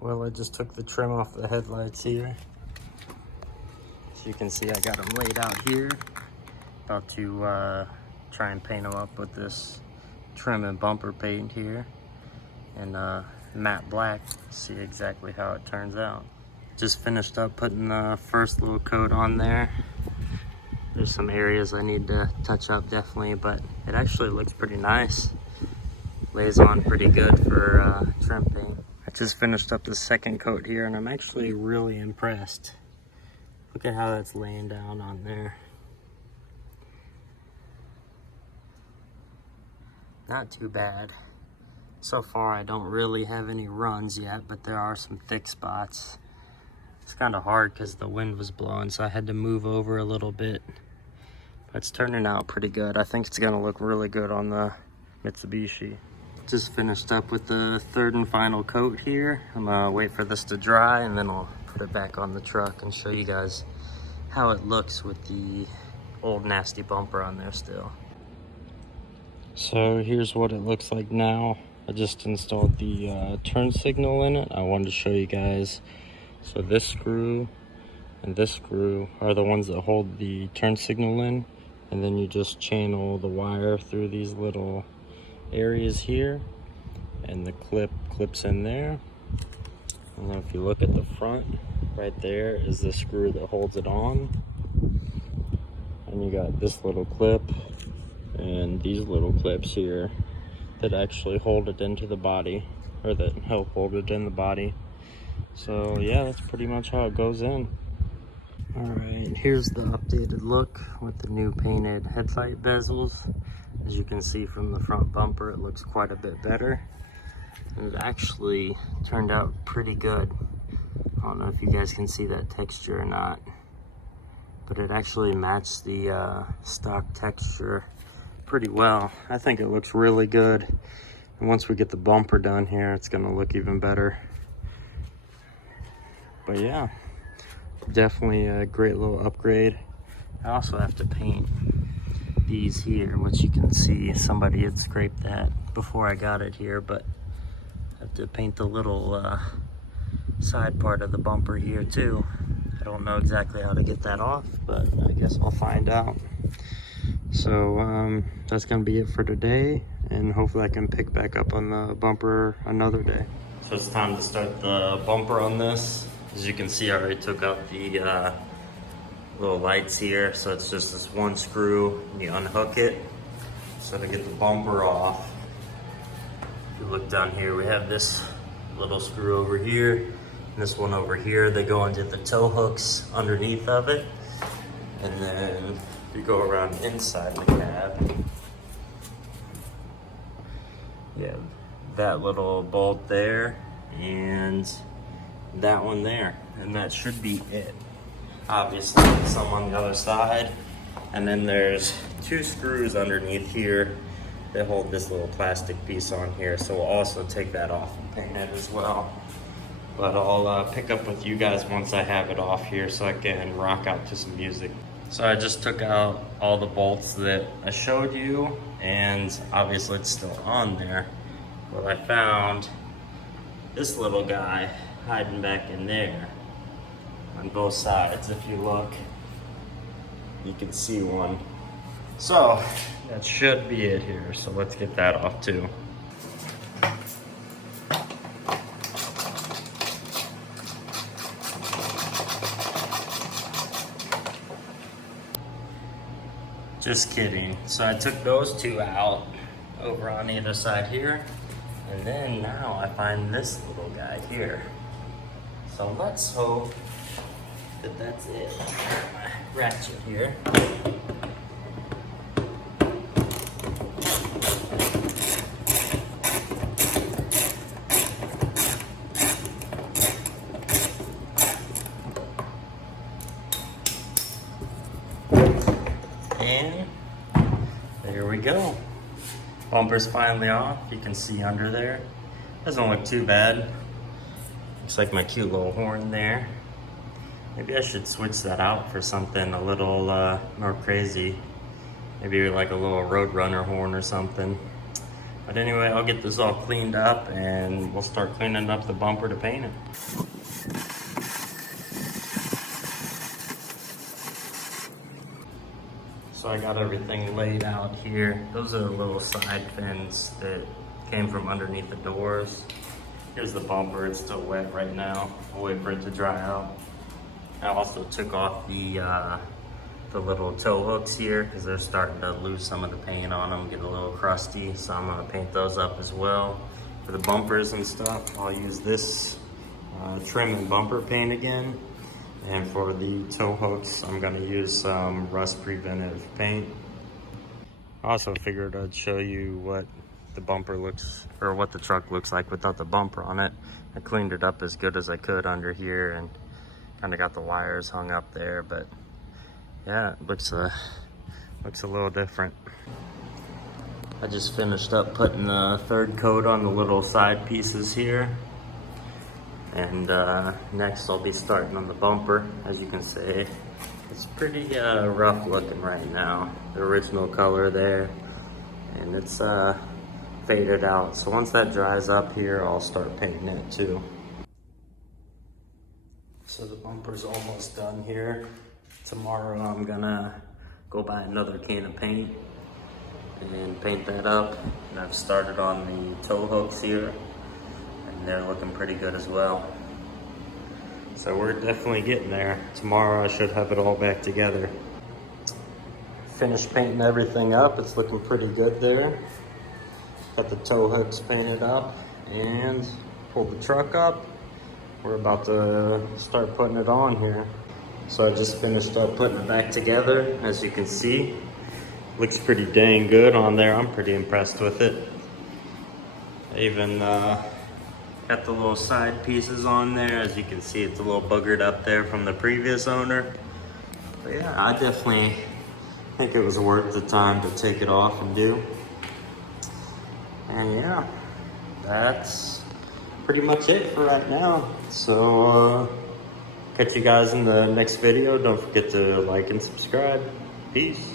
Well, I just took the trim off the headlights here. As you can see, I got them laid out here. About to try and paint them up with this trim and bumper paint here. And matte black, see exactly how it turns out. Just finished up putting the first little coat on there. There's some areas I need to touch up definitely, but it actually looks pretty nice. Lays on pretty good for trim paint. I just finished up the second coat here and I'm actually really impressed. Look at how that's laying down on there. Not too bad. So far I don't really have any runs yet, but there are some thick spots. It's kind of hard because the wind was blowing, so I had to move over a little bit. But it's turning out pretty good. I think it's gonna look really good on the Mitsubishi. Just finished up with the third and final coat here. I'm gonna wait for this to dry and then I'll put it back on the truck and show you guys how it looks with the old nasty bumper on there still. So here's what it looks like now. I just installed the turn signal in it. I wanted to show you guys. So this screw and this screw are the ones that hold the turn signal in, and then you just channel the wire through these little areas here, and the clips in there. And then if you look at the front, right there is the screw that holds it on. And you got this little clip and these little clips here that actually hold it into the body, or that help hold it in the body. So yeah, that's pretty much how it goes in. All right, here's the updated look with the new painted headlight bezels. As you can see from the front bumper, it looks quite a bit better. And it actually turned out pretty good. I don't know if you guys can see that texture or not, but it actually matched the stock texture pretty well. I think it looks really good. And once we get the bumper done here, it's gonna look even better. But yeah, definitely a great little upgrade. I also have to paint these here, which you can see somebody had scraped that before I got it here, but I have to paint the little side part of the bumper here too. I don't know exactly how to get that off, but I guess I'll find out. So that's gonna be it for today, and hopefully I can pick back up on the bumper another day. So it's time to start the bumper on this. As you can see, I already took out the little lights here, so it's just this one screw and you unhook it. So to get the bumper off, if you look down here, we have this little screw over here and this one over here. They go into the tow hooks underneath of it, and then you go around inside the cab, you have that little bolt there and that one there, and that should be it. Obviously some on the other side, and then there's two screws underneath here that hold this little plastic piece on here, so we'll also take that off and paint it as well. But I'll pick up with you guys once I have it off here so I can rock out to some music. So I just took out all the bolts that I showed you, and obviously it's still on there. Well, I found this little guy hiding back in there on both sides. If you look, you can see one. So that should be it here. So let's get that off too. Just kidding. So I took those two out over on the other side here. And then now I find this little guy here. So let's hope that that's it. My ratchet here. And there we go. Bumper's finally off. You can see under there. Doesn't look too bad. Looks like my cute little horn there. Maybe I should switch that out for something a little more crazy. Maybe like a little Roadrunner horn or something. But anyway, I'll get this all cleaned up and we'll start cleaning up the bumper to paint it. So I got everything laid out here. Those are the little side fins that came from underneath the doors. Here's the bumper, it's still wet right now. I'll wait for it to dry out. I also took off the little tow hooks here because they're starting to lose some of the paint on them, get a little crusty, so I'm gonna paint those up as well. For the bumpers and stuff, I'll use this trim and bumper paint again. And for the tow hooks, I'm gonna use some rust preventive paint. I also figured I'd show you what the bumper looks, or what the truck looks like without the bumper on it. I cleaned it up as good as I could under here and kind of got the wires hung up there, but yeah, it looks a little different. I just finished up putting the third coat on the little side pieces here. And next I'll be starting on the bumper. As you can see, it's pretty rough looking right now. The original color there, and it's faded out. So once that dries up here, I'll start painting it too. So the bumper's almost done here. Tomorrow I'm gonna go buy another can of paint and paint that up. And I've started on the tow hooks here, and they're looking pretty good as well. So we're definitely getting there. Tomorrow I should have it all back together. Finished painting everything up. It's looking pretty good there. Got the tow hooks painted up and pulled the truck up. We're about to start putting it on here. So I just finished up putting it back together. As you can see, looks pretty dang good on there. I'm pretty impressed with it. I even got the little side pieces on there. As you can see, it's a little buggered up there from the previous owner. But yeah, I definitely think it was worth the time to take it off and do. And yeah, that's pretty much it for right now. So catch you guys in the next video. Don't forget to like and subscribe. Peace.